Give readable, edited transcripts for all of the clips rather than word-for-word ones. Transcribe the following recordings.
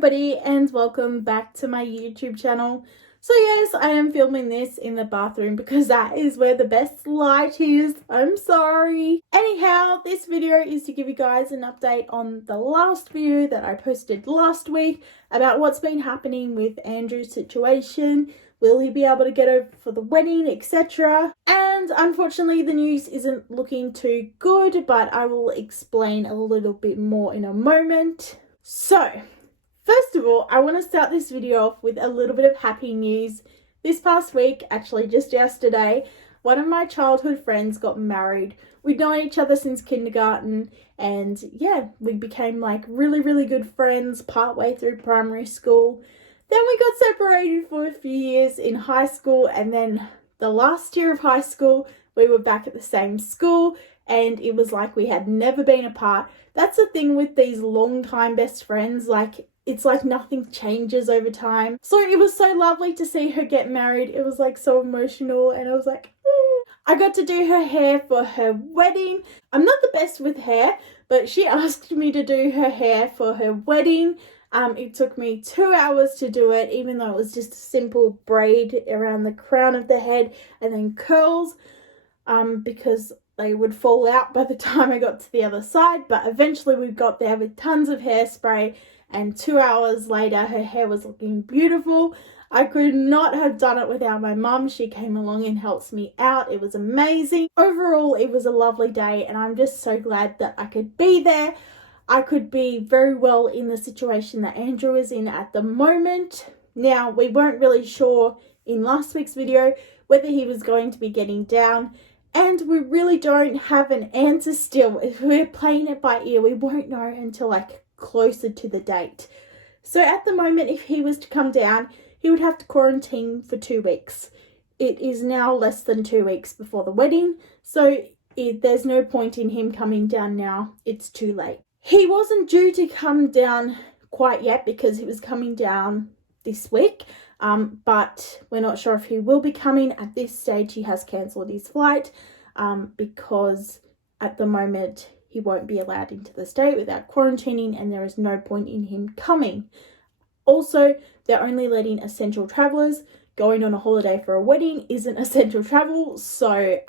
everybody and welcome back to my YouTube channel. So yes, I am filming this in the bathroom because that is where the best light is. I'm sorry. Anyhow, this video is to give you guys an update on the last video that I posted last week about what's been happening with Andrew's situation. Will he be able to get over for the wedding, etc. And unfortunately, the news isn't looking too good, but I will explain a little bit more in a moment. So, first of all, I want to start this video off with a little bit of happy news. This past week, actually just yesterday, one of my childhood friends got married. We'd known each other since kindergarten and yeah, we became like really good friends partway through primary school. Then we got separated for a few years in high school, and then the last year of high school, we were back at the same school and it was like we had never been apart. That's the thing with these long-time best friends, like it's like nothing changes over time. So it was so lovely to see her get married. It was like so emotional and I was like, ooh. I got to do her hair for her wedding. I'm not the best with hair, but she asked me to do her hair for her wedding. It took me 2 hours to do it, even though it was just a simple braid around the crown of the head and then curls, because they would fall out by the time I got to the other side. But eventually we got there with tons of hairspray, and 2 hours later her hair was looking beautiful. I could not have done it without my mum. She came along and helped me out. It was amazing. Overall, it was a lovely day and I'm just so glad that I could be there. I could be very well in the situation that Andrew is in at the moment. Now, we weren't really sure in last week's video whether he was going to be getting down, and we really don't have an answer still. If we're playing it by ear, we won't know until like closer to the date. So at the moment, if he was to come down, he would have to quarantine for 2 weeks. It is now less than 2 weeks before the wedding, so there's no point in him coming down now. It's too late. He wasn't due to come down quite yet because he was coming down this week, but we're not sure if he will be coming. At this stage, he has cancelled his flight because at the moment he won't be allowed into the state without quarantining, and there is no point in him coming. Also, they're only letting essential travellers. Going on a holiday for a wedding isn't essential travel, so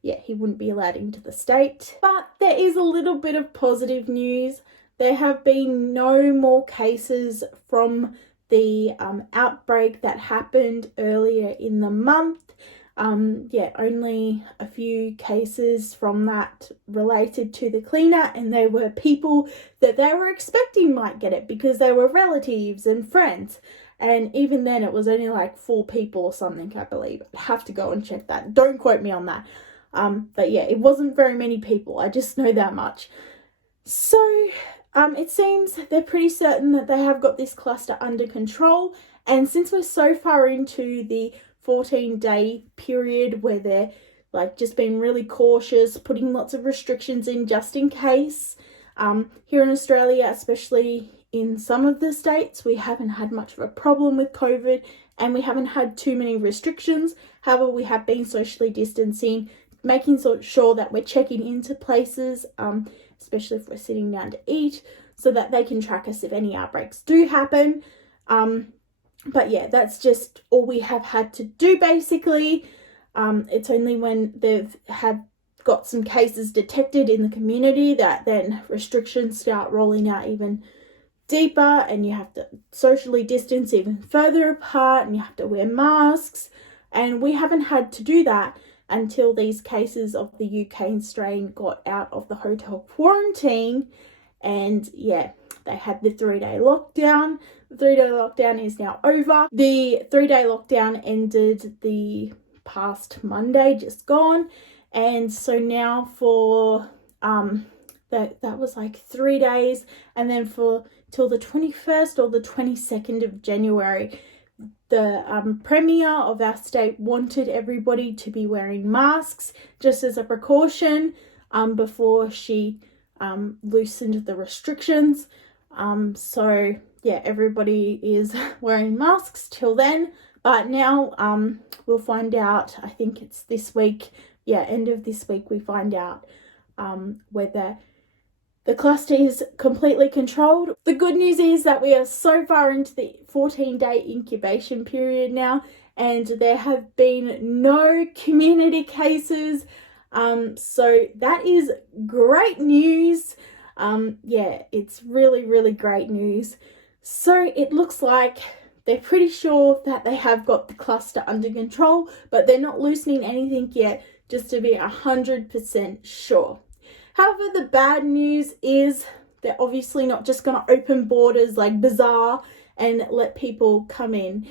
yeah, he wouldn't be allowed into the state. But there is a little bit of positive news. There have been no more cases from the outbreak that happened earlier in the month. Yeah, only a few cases from that related to the cleaner, and they were people that they were expecting might get it because they were relatives and friends. And even then, it was only like 4 people or something, I believe. I'd have to go and check that. Don't quote me on that. But yeah, it wasn't very many people. I just know that much. So it seems they're pretty certain that they have got this cluster under control. And since we're so far into the 14-day period where they're like just being really cautious, putting lots of restrictions in just in case, here in Australia, especially in some of the states, we haven't had much of a problem with COVID and we haven't had too many restrictions. However, we have been socially distancing, making sure that we're checking into places, especially if we're sitting down to eat, so that they can track us if any outbreaks do happen. But yeah, that's just all we have had to do basically. It's only when they've got some cases detected in the community that then restrictions start rolling out even deeper, and you have to socially distance even further apart, and you have to wear masks. And we haven't had to do that until these cases of the UK strain got out of the hotel quarantine. And yeah, they had the 3-day lockdown. The 3-day lockdown is now over. The 3-day lockdown ended the past Monday, just gone. And so now for that was like 3 days, and then for till the 21st or the 22nd of January, the Premier of our state wanted everybody to be wearing masks just as a precaution before she loosened the restrictions. So yeah, everybody is wearing masks till then, but now we'll find out. I think it's this week, yeah, end of this week we find out whether the cluster is completely controlled. The good news is that we are so far into the 14-day incubation period now, and there have been no community cases. So that is great news. Yeah, it's really, really great news. So it looks like they're pretty sure that they have got the cluster under control, but they're not loosening anything yet, just to be 100% sure. However, the bad news is they're obviously not just going to open borders like bizarre and let people come in.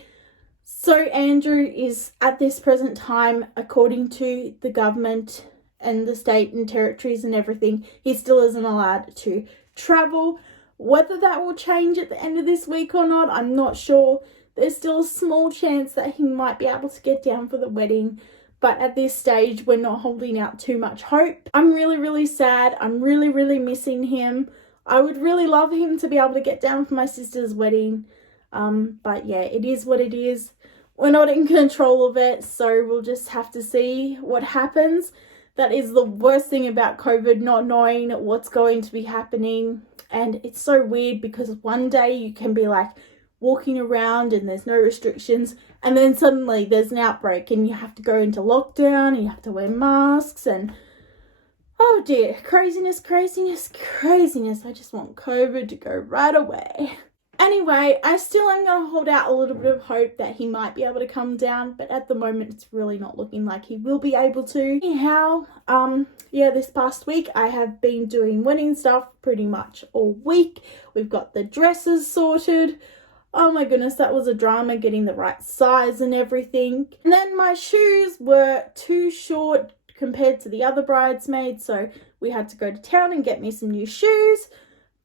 So Andrew is, at this present time, according to the government and the state and territories and everything, he still isn't allowed to travel. Whether that will change at the end of this week or not, I'm not sure. There's still a small chance that he might be able to get down for the wedding. But at this stage, we're not holding out too much hope. I'm really, really sad. I'm really, really missing him. I would really love him to be able to get down for my sister's wedding. But yeah, it is what it is. We're not in control of it, so we'll just have to see what happens. That is the worst thing about COVID, not knowing what's going to be happening. And it's so weird because one day you can be like walking around and there's no restrictions, and then suddenly there's an outbreak and you have to go into lockdown and you have to wear masks, and oh dear, craziness, craziness, craziness. I just want COVID to go right away. Anyway, I still am going to hold out a little bit of hope that he might be able to come down, but at the moment it's really not looking like he will be able to. Anyhow, yeah, this past week I have been doing wedding stuff pretty much all week. We've got the dresses sorted. Oh my goodness, that was a drama getting the right size and everything. And then my shoes were too short compared to the other bridesmaids, so we had to go to town and get me some new shoes.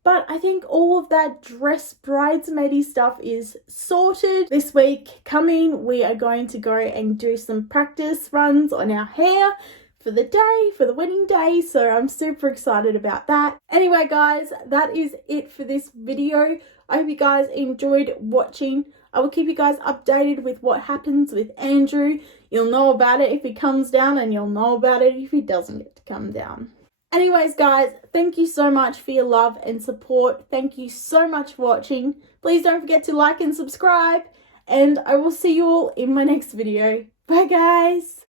But I think all of that dress bridesmaidy stuff is sorted. This week coming, we are going to go and do some practice runs on our hair for the day, for the wedding day. So I'm super excited about that. Anyway, guys, that is it for this video. I hope you guys enjoyed watching. I will keep you guys updated with what happens with Andrew. You'll know about it if he comes down, and you'll know about it if he doesn't get to come down. Anyways, guys, thank you so much for your love and support. Thank you so much for watching. Please don't forget to like and subscribe, and I will see you all in my next video. Bye, guys.